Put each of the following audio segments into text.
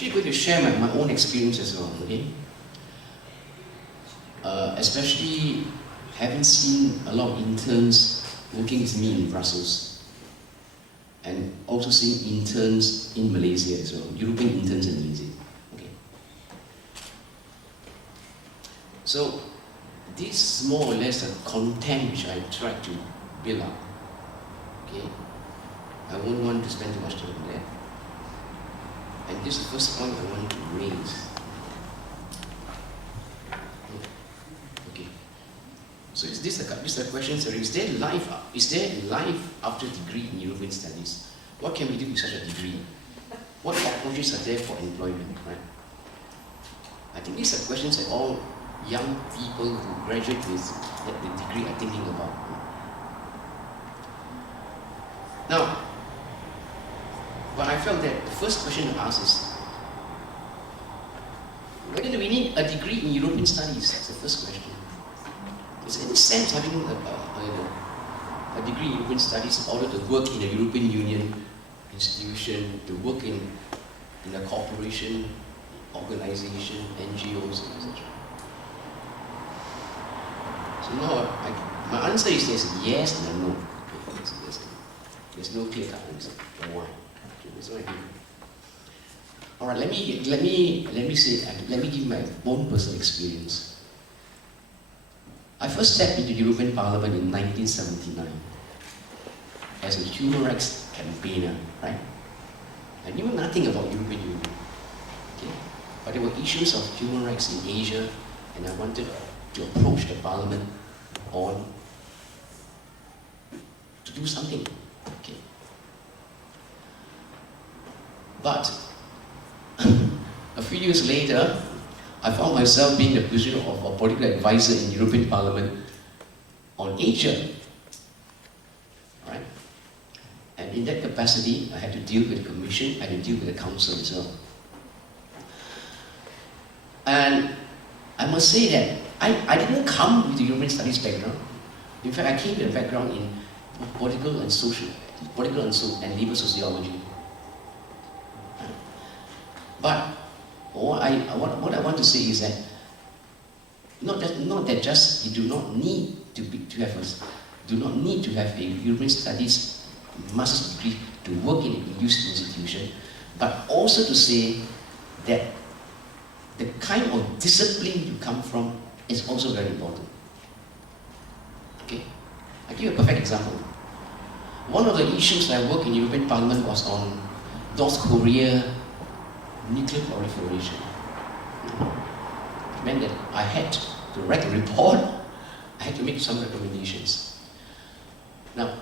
actually going to share my own experience as well, okay? Especially having seen a lot of interns working with me in Brussels, and also seeing interns in Malaysia as well, European interns in Malaysia. Okay. So this is more or less a content which I tried to build up. Okay. I won't want to spend too much time on that. And this is the first point I want to raise. Okay. So is this a question, sir? Is there life after degree in European studies? What can we do with such a degree? What opportunities are there for employment, right? I think these are questions that all young people who graduate with the degree are thinking about. Now, but I felt that the first question to ask is, whether do we need a degree in European studies? That's the first question. Is there any sense having a degree in European studies in order to work in a European Union institution, to work in a corporation, organization, NGOs, etc.? So now, my answer is yes and no. There's no clear-cut answer. Why? That's what I do. All right, let me give my own personal experience. I first stepped into the European Parliament in 1979 as a human rights campaigner, right? I knew nothing about European Union, okay? But there were issues of human rights in Asia, and I wanted to approach the Parliament to do something, okay? But a few years later, I found myself being the position of a political advisor in the European Parliament on Asia. Right? And in that capacity, I had to deal with the Commission, I had to deal with the Council as well. And I must say that I didn't come with the European Studies background. In fact, I came with a background in political and labor sociology. But what I want to say is that not that just you do not need to have a European Studies master's degree to work in an EU institution, but also to say that the kind of discipline you come from is also very important. Okay, I'll give you a perfect example. One of the issues that I worked in European Parliament was on North Korea nuclear proliferation. It meant that I had to write a report, I had to make some recommendations. Now,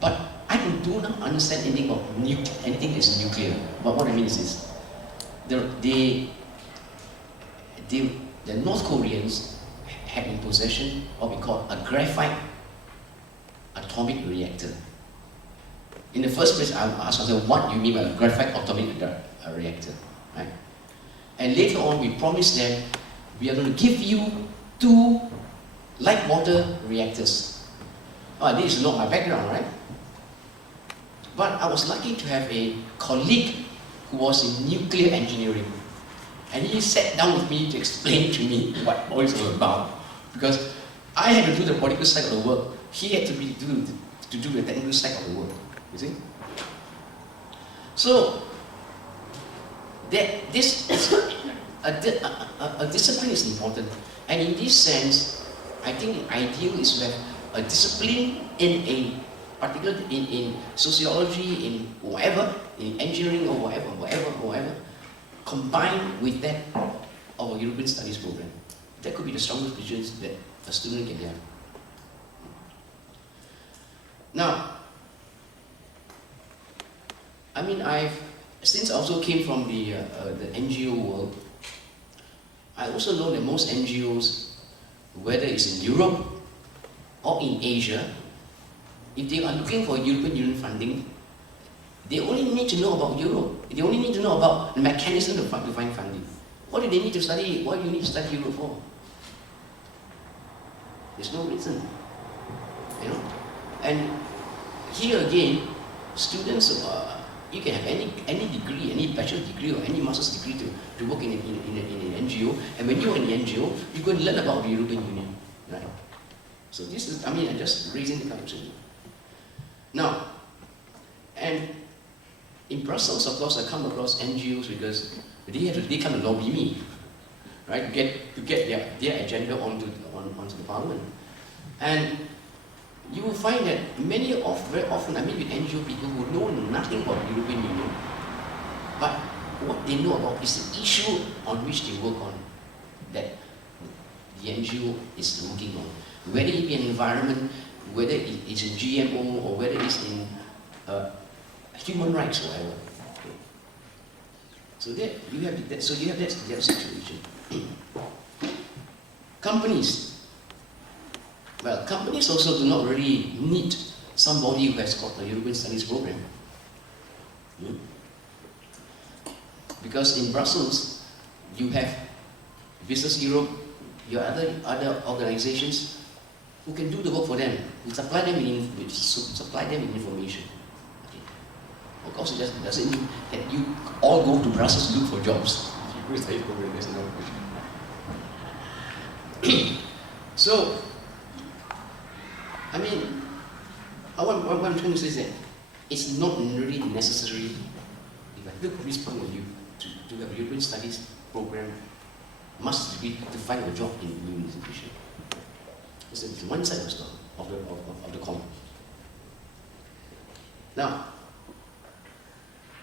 but I do not understand anything about anything that's nuclear. But what I mean is this: the North Koreans had in possession what we call a graphite atomic reactor. In the first place, I asked myself, what do you mean by a graphite atomic reactor? Right? And later on, we promised them, we are going to give you 2 light water reactors. Oh, this is not my background, right? But I was lucky to have a colleague who was in nuclear engineering. And he sat down with me to explain to me what all this was about. Because I had to do the political side of the work. He had to do the technical side of the work. You see? So, a discipline is important. And in this sense, I think the ideal is to have a discipline in sociology, in whatever, in engineering or whatever, combined with that of a European Studies program. That could be the strongest positions that a student can have. Now, I mean, since I also came from the NGO world, I also know that most NGOs, whether it's in Europe or in Asia, if they are looking for European Union funding, they only need to know about Europe. They only need to know about the mechanism to find funding. What do they need to study? What do you need to study Europe for? There's no reason, you know. And here again, students you can have any degree, any bachelor's degree or any master's degree to work in an NGO. And when you're in the NGO, you're going to learn about the European Union, right? So this is, I mean, I'm just raising the conversation. Now, and in Brussels, of course, I come across NGOs because they come and lobby me, right? To get their agenda onto the parliament. And you will find that very often, I meet with NGO people who know nothing about the European Union, but what they know about is the issue on which they work on, that the NGO is working on. Whether it be an environment, whether it's in GMO, or whether it's in human rights or whatever. Okay. So you have that situation. Companies. Well, companies also do not really need somebody who has got a European Studies program. Because in Brussels, you have Business Europe, your other organizations who can do the work for them, who supply them with information. Okay. Of course, it doesn't mean that you all go to Brussels to look for jobs. So, I mean, what I'm trying to say is that it's not really necessary, if I look from this point of view, to have a European Studies program must be to find a job in a new institution. It's one side of the story, of the coin. Now,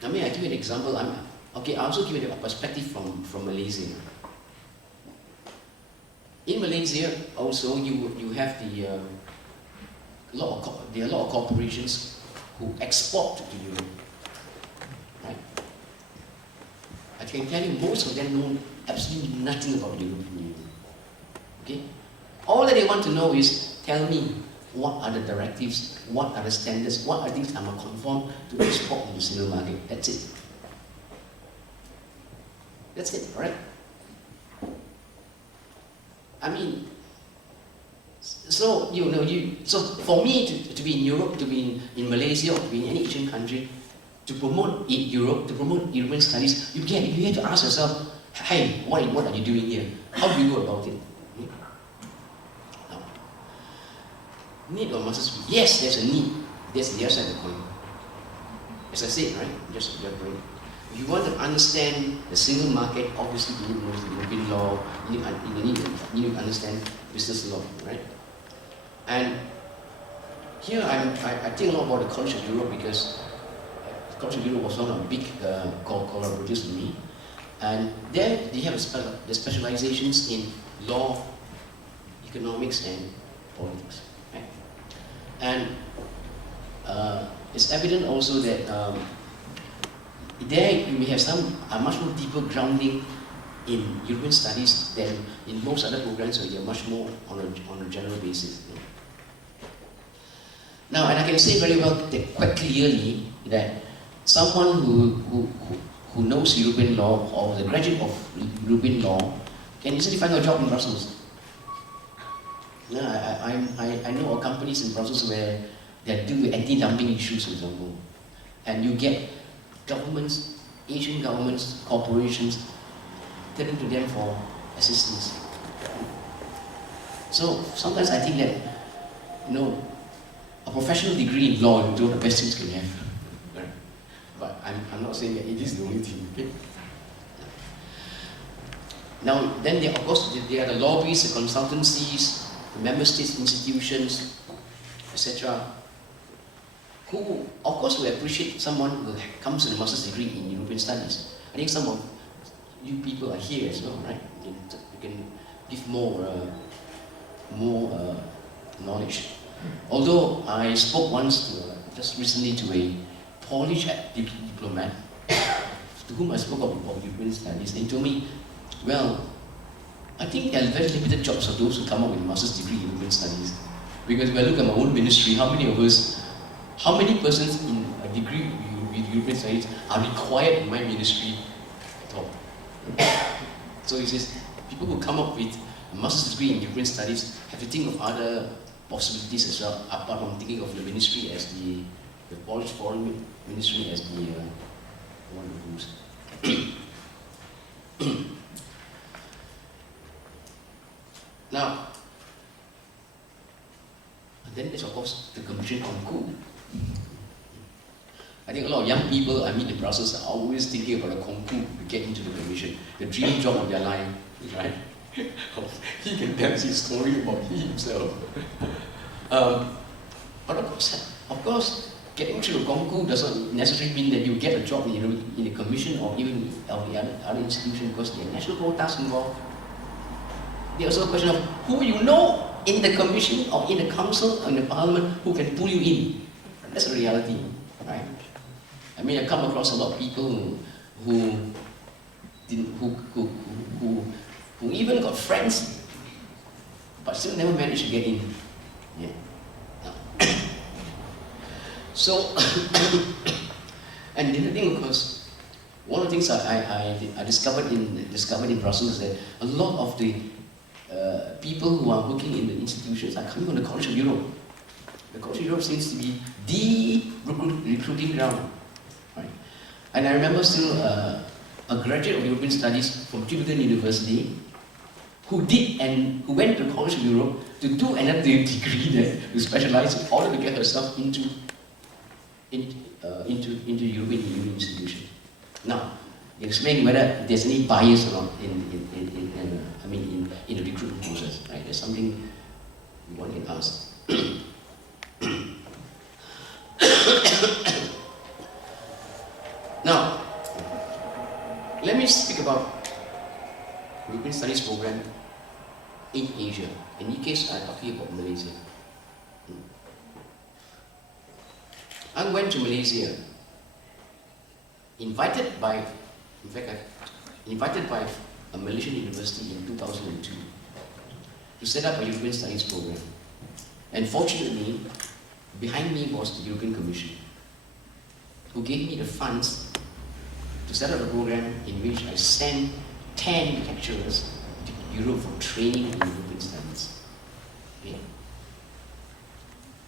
I mean, I give you an example. I also give you a perspective from Malaysia. In Malaysia, also, you have there are a lot of corporations who export to Europe. Right? I can tell you, most of them know absolutely nothing about the European Union. Okay? All that they want to know is, tell me, what are the directives, what are the standards, what are things I must conform to export in the single market. That's it. That's it, all right? I mean, so so for me to be in Europe, to be in Malaysia, or to be in any Asian country, to promote Europe, to promote European studies, you have to ask yourself, hey, what are you doing here? How do you go about it? No. Need or must? Yes, there's a need. That's the other side of the coin. As I said, right? Just right. If you want to understand the single market, obviously you need to know the European law, you need to understand business law, right? And here I think a lot about the College of Europe because the College of Europe was one of the big collaborators with me. And there they have the specializations in law, economics, and politics. Right? And it's evident also that there you may have a much more deeper grounding in European studies than in most other programs where you're much more on a general basis. You know. Now, and I can say very well, quite clearly, that someone who knows European law or is a graduate of European law can easily find a job in Brussels. I know of companies in Brussels where they're dealing with anti-dumping issues, for example, and you get governments, Asian governments, corporations turning to them for assistance. So sometimes I think that, a professional degree in law is one of the best things you can have. But I'm not saying that it is the only thing. Okay? Now, then of course there are the lobbies, the consultancies, the member states institutions, etc. Who, of course, will appreciate someone who comes with a master's degree in European studies. I think some of you people are here as well, right? You can give more knowledge. Although I spoke once, just recently, to a Polish diplomat to whom I spoke about European studies, and he told me, well, I think there are very limited jobs for those who come up with a master's degree in European studies. Because if I look at my own ministry, how many persons in a degree with European studies are required in my ministry at all? So he says, people who come up with a master's degree in European studies have to think of other possibilities as well, apart from thinking of the ministry as the Polish foreign ministry as the one of the rules. Now, and then there's of course the Commission Concours. I think a lot of young people I meet in Brussels are always thinking about a concours to get into the Commission, the dream job of their life, right? He can tell his story about himself. But of course, getting through the concours doesn't necessarily mean that you get a job in the Commission or even of the other institution, because there are national quotas involved. There's also a question of who you know in the Commission or in the Council or in the Parliament who can pull you in. That's a reality, right? I mean, I come across a lot of people who even got friends, but still never managed to get in. Yeah. No. So, and the other thing, of course, one of the things I discovered in Brussels is that a lot of the people who are working in the institutions are coming from the College of Europe. The College of Europe seems to be the recruiting ground. Right? And I remember still a graduate of European Studies from Tübingen University who went to the College of Europe to do another degree there, to specialize in order to get herself into European Union institution. Now, explain whether there's any bias or not in the recruitment process. Right? There's something one can ask. Now, let me speak about European Studies program in Asia. In this case, I'm talking about Malaysia. I went to Malaysia, invited by a Malaysian university in 2002 to set up a European Studies program. And fortunately, behind me was the European Commission, who gave me the funds to set up a program in which I sent 10 lecturers to Europe for training in European Studies. Okay?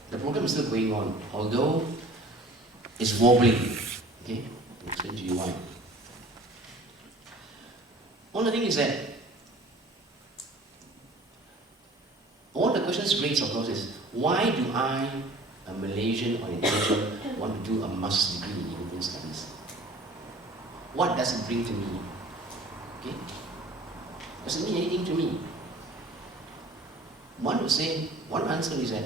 The program is still going on, although it's wobbling. Okay? I'll explain to you why. One of the things is that one of the questions raised, of course, is why do I, a Malaysian or an Asian, want to do a master's degree in European Studies? What does it bring to me? Okay? Does it mean anything to me? One would say, one answer is that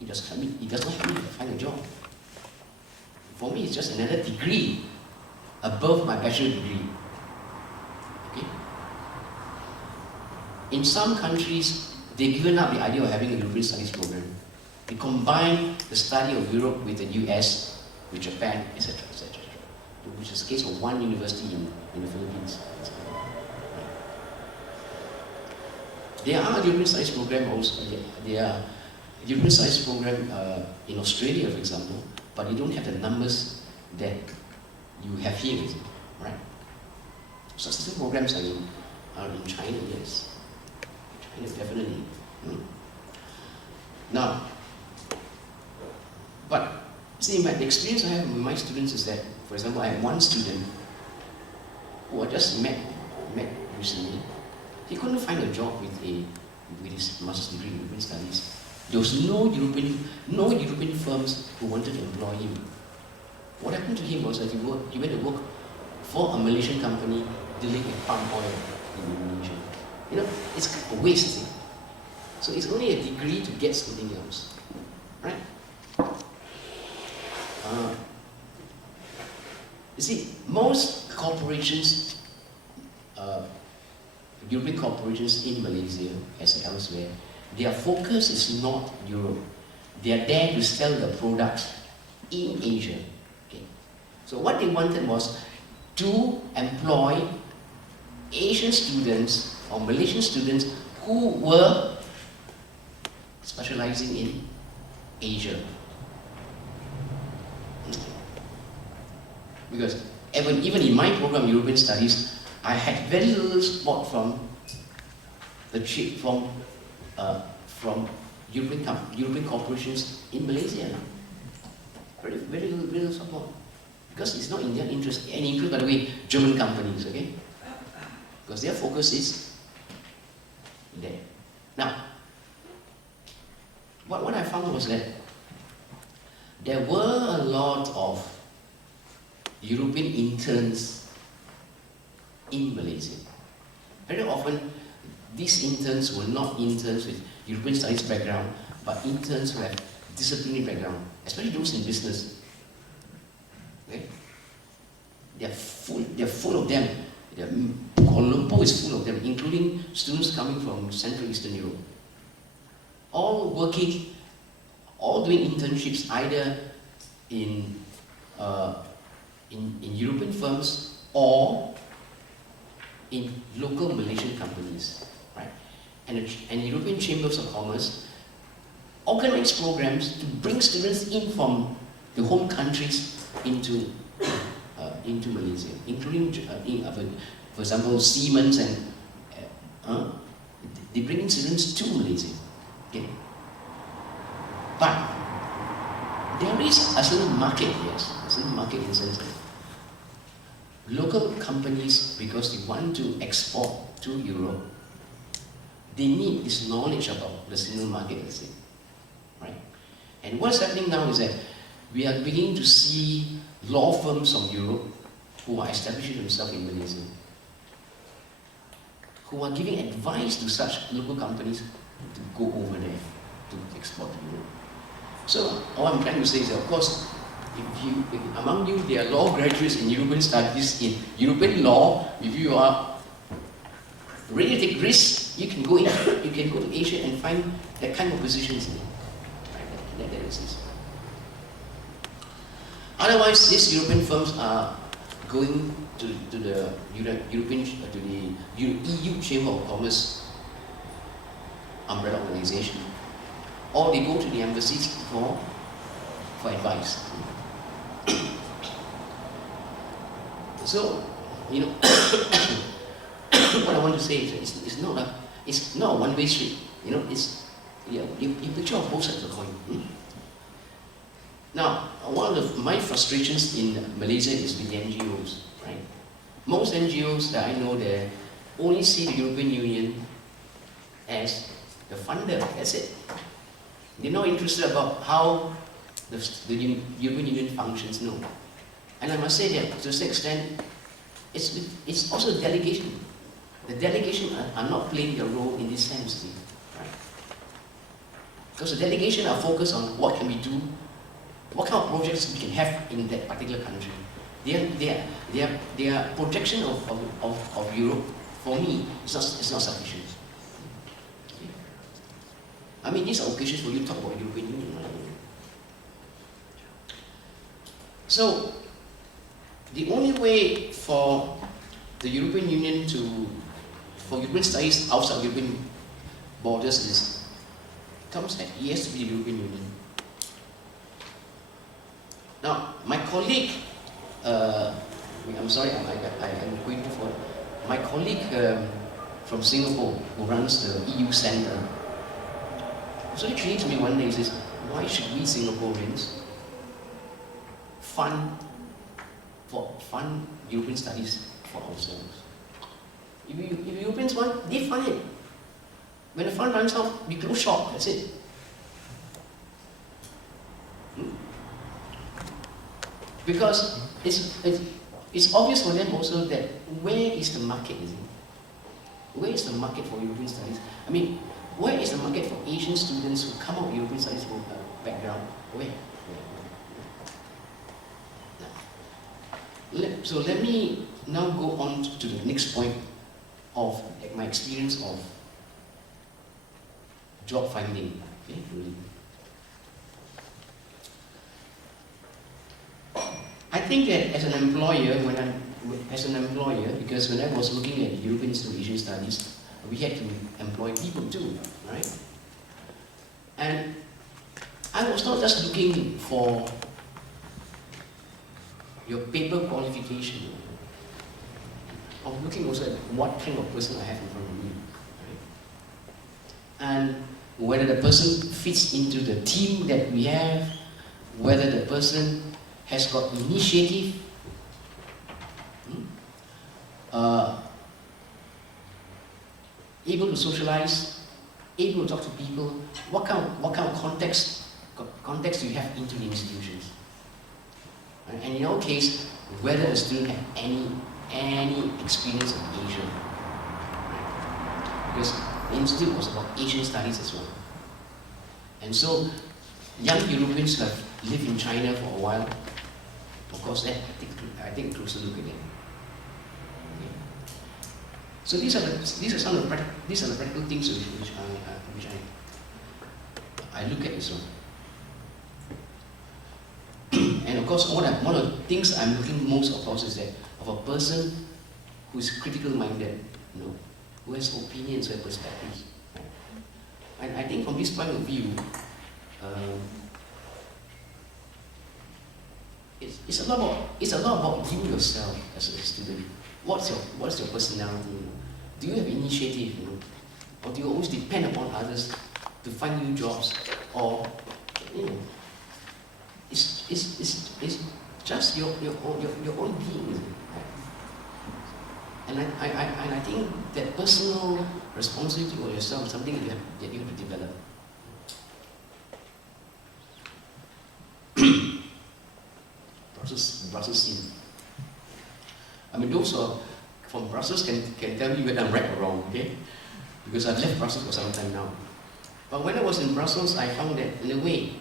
it does not help me to find a job. For me, it's just another degree above my bachelor degree. Okay? In some countries, they've given up the idea of having a European Studies program. They combine the study of Europe with the US, with Japan, etc., etc., which is the case of one university in the Philippines. There are European Studies program also. There are European Studies program in Australia, for example, but you don't have the numbers that you have here, right? Successful programs are in China, yes. China, definitely. Now, but see, the experience I have with my students is that, for example, I have one student who I just met recently. He couldn't find a job with his master's degree in European Studies. There was no European firms who wanted to employ him. What happened to him was that he went to work for a Malaysian company dealing with palm oil in Indonesia. You know, it's a waste thing. So it's only a degree to get something else, right? You see, most corporations, European corporations in Malaysia as elsewhere, their focus is not Europe. They are there to sell the products in Asia. Okay? So what they wanted was to employ Asian students or Malaysian students who were specializing in Asia. Because even in my program, European Studies, I had very little support from European corporations in Malaysia. Very little support. Because it's not in their interest, and include, by the way, German companies, okay? Because their focus is there. Now, what I found was that there were a lot of European interns in Malaysia. Very often, these interns were not interns with European studies background, but interns who have disciplinary background, especially those in business. Okay? They're full of them. Kuala Lumpur is full of them, including students coming from Central Eastern Europe. All working, all doing internships either in European firms or in local Malaysian companies, right? And European Chambers of Commerce organize programs to bring students in from the home countries into Malaysia, including, for example, Siemens, and they bring in students to Malaysia. Okay. But there is a certain market, yes, a certain market in the sense that local companies, because they want to export to Europe, they need this knowledge about the single market, let's say, right? And what's happening now is that we are beginning to see law firms from Europe who are establishing themselves in Malaysia, who are giving advice to such local companies to go over there to export to Europe. So all I'm trying to say is that, of course, if among you there are law graduates in European studies, in European law, if you are ready to take risks, you can go to Asia and find that kind of positions in it. Right? That exists. Otherwise, these European firms are going to the EU Chamber of Commerce umbrella organization, or they go to the embassies for advice. So, what I want to say is it's not a one-way street. You picture both sides of the coin. Now, one of my frustrations in Malaysia is with the NGOs, right? Most NGOs that I know there only see the European Union as the funder, that's it. They're not interested about how the European Union functions, no. And I must say that to a certain extent, it's also delegation. The delegation are not playing their role in this sense, right? Because the delegation are focused on what can we do, what kind of projects we can have in that particular country. Their projection of Europe, for me, is not sufficient. Okay. I mean, these are occasions for you to talk about European Union, right? So, the only way for the European Union for European studies outside European borders is, it has to be the European Union. Now, my colleague, I'm sorry, I'm going too far. My colleague from Singapore, who runs the EU Center, so he came to me one day and says, why should we Singaporeans fund European studies for ourselves? If Europeans want, they fund it. When the fund runs out, we close shop, that's it. Because it's obvious for them also that where is the market, is it? Where is the market for European studies? I mean, where is the market for Asian students who come out of European studies background? Where? So let me now go on to the next point of my experience of job finding. Okay? I think that as an employer, because when I was looking at European Asian studies, we had to employ people too, right? And I was not just looking for your paper qualification. I was looking also at what kind of person I have in front of me, right? And whether the person fits into the team that we have, whether the person has got initiative uh, able to socialize, able to talk to people. What kind of context do you have into the institutions? And in our case, whether the student had any experience of Asia, because the institute was about Asian studies as well. And so, young Europeans who have lived in China for a while, of course, that I think a closer look at it. Okay. So these are some of the practical things which I look at as well. And of course, one of the things I'm looking most, of course, is that of a person who is critical minded, who has opinions, who has perspectives. And I think from this point of view, it's a lot about you yourself as a student. What's your personality? Do you have initiative? Or do you always depend upon others to find new jobs? Or it's just your own being. And I think that personal responsibility for yourself is something that you have to develop. Brussels scene. I mean, those who are from Brussels can tell me whether I'm right or wrong, okay? Because I've left Brussels for some time now. But when I was in Brussels, I found that, in a way,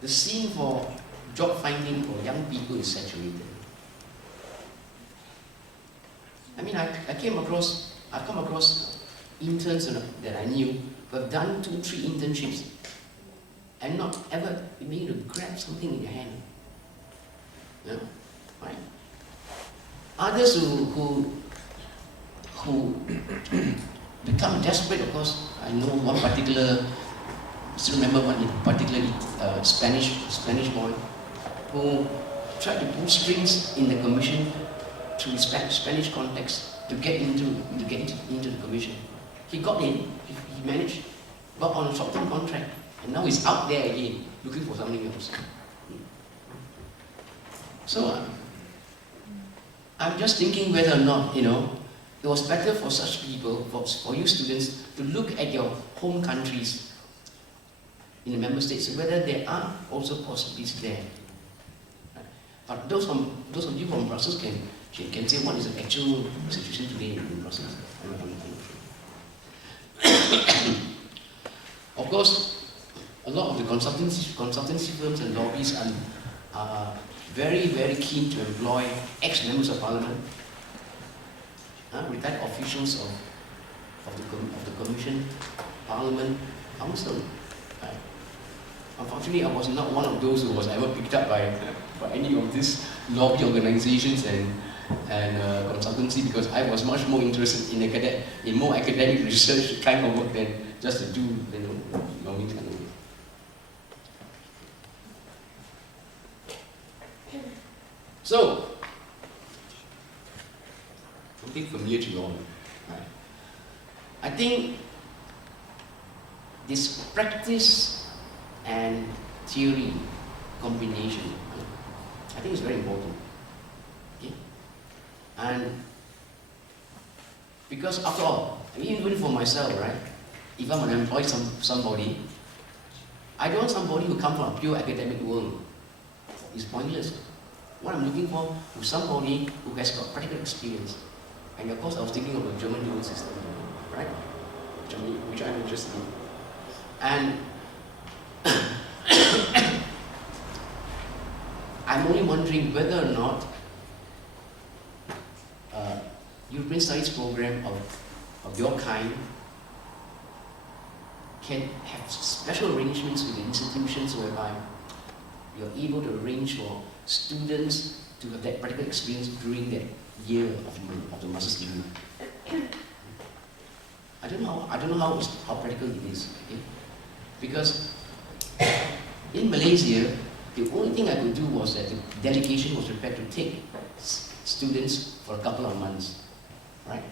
the scene for job finding for young people is saturated. I mean, I've come across interns that I knew who have done 2-3 internships and not ever been able to grab something in their hand. Right? Others who become desperate, of course. I know one particular, still remember one particularly Spanish boy who tried to pull strings in the commission through Spanish context to get into the commission. He got in, he managed, but on a short-term contract, and now he's out there again looking for something else. So I'm just thinking whether or not, it was better for such people, for you students, to look at your home countries in the member states, whether there are also possibilities there. But those of you from Brussels can say what is the actual situation today in Brussels. Of course, a lot of the consultancy firms and lobbies are very, very keen to employ ex-members of parliament, retired officials of the commission, parliament, council. Unfortunately, I was not one of those who was ever picked up by any of these lobby organizations and consultancy, because I was much more interested in more academic research kind of work than just to do lobbying kind of work. So, something familiar to you all. Right? I think this practice and theory combination, I think is very important. Okay? And because after all, even for myself, right? If I'm going to employ somebody, I don't want somebody who comes from a pure academic world. It's pointless. What I'm looking for is somebody who has got practical experience. And of course, I was thinking of the German dual system, right? Which I'm interested in. And I'm only wondering whether or not European Studies program of your kind can have special arrangements with the institutions whereby you're able to arrange for students to have that practical experience during that year of the master's degree. I don't know how practical it is, okay? Because in Malaysia, the only thing I could do was that the delegation was prepared to take students for a couple of months, right?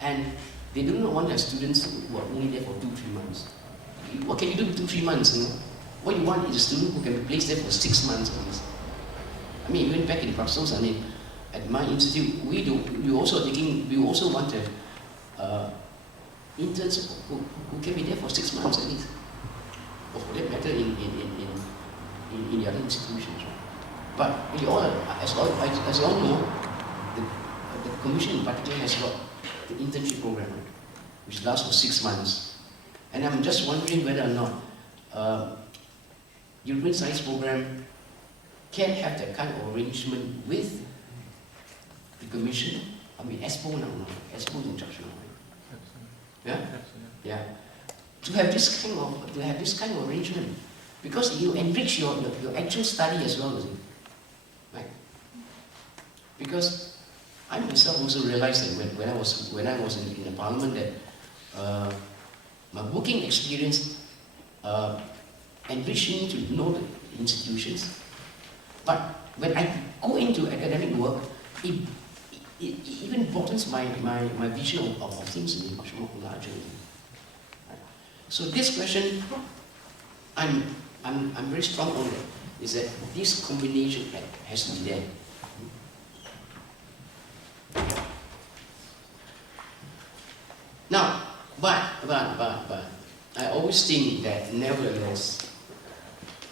And they do not want their students who are only there for 2-3 months. What can you do with 2-3 months? What you want is a student who can be placed there for 6 months at least. I mean, even back in Brussels, at my institute, we also want to have interns who can be there for 6 months at least, or for that matter in the other institutions. Right? But we all, as you all know, the Commission in particular has got the internship program, right, which lasts for 6 months. And I'm just wondering whether or not European Studies program can have that kind of arrangement with the Commission. I mean, ESPO now, ESPO is in charge now, right? Yeah? Yeah. To have this kind of arrangement, because you enrich your actual study as well, isn't it? Right? Because I myself also realized that when I was in the Parliament that my working experience enriched me to know the institutions, but when I go into academic work, it even broadens my vision of things in a much more larger. Right? So this question, I'm very strong on it, is that this combination has to be there. Now, but I always think that nevertheless,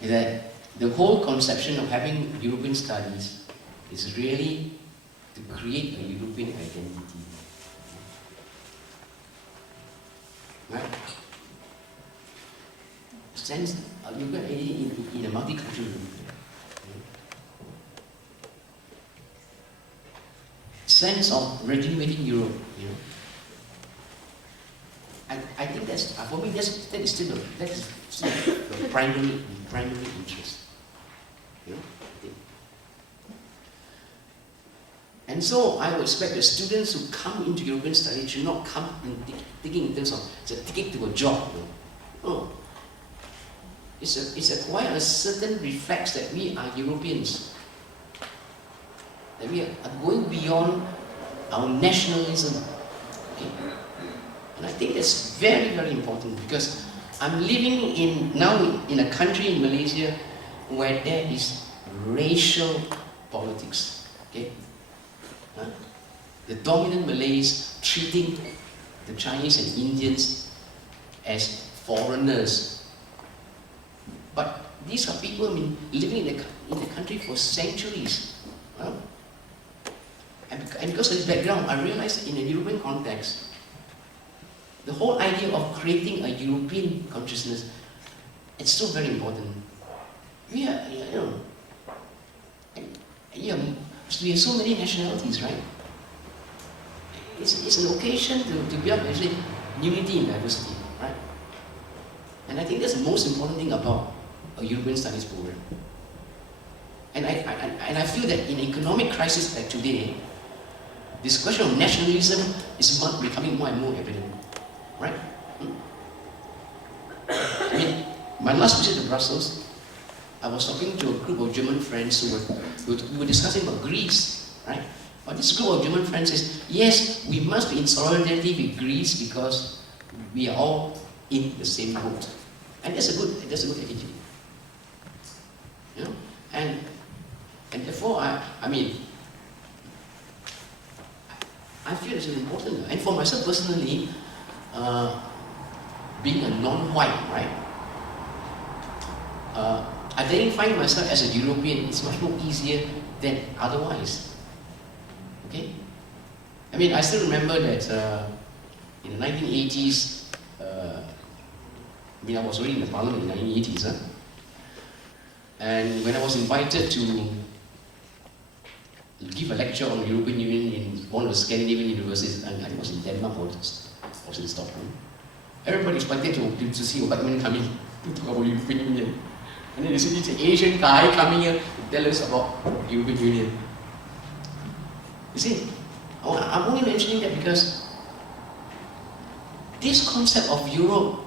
that the whole conception of having European studies is really to create a European identity. Right? Sense European identity in a multicultural sense of rejuvenating Europe, you know. I think that's, for me, that is still the primary interest. You know? And so I would expect that students who come into European studies should not come thinking in terms of it's a ticket to a job. You know? Oh, it's quite a certain reflex that we are Europeans. That we are going beyond our nationalism. Okay? And I think that's very, very important, because I'm living now in a country in Malaysia where there is racial politics. Okay? The dominant Malays treating the Chinese and Indians as foreigners. But these are people living in the country for centuries. And because of this background, I realized that in a European context, the whole idea of creating a European consciousness, it's so very important. We have so many nationalities, right? It's an occasion to build actually unity in diversity, right? And I think that's the most important thing about a European studies program. And I feel that in economic crisis like today, this question of nationalism is becoming more and more evident. Right? I mean, my last visit to Brussels, I was talking to a group of German friends who were discussing about Greece, right? But this group of German friends says, yes, we must be in solidarity with Greece because we are all in the same boat. And that's a good attitude. You know? And therefore, I feel it's important. And for myself personally, being a non-white, right? Identifying myself as a European is much more easier than otherwise. Okay? I mean, I still remember that in the 1980s, I was already in the Parliament in the 1980s, and when I was invited to give a lecture on the European Union in one of the Scandinavian universities, and I think it was in Denmark or was in Stockholm. Everybody expected to see a white man coming to talk about the European Union. And then they see this Asian guy coming here to tell us about the European Union. You see, I'm only mentioning that because this concept of Europe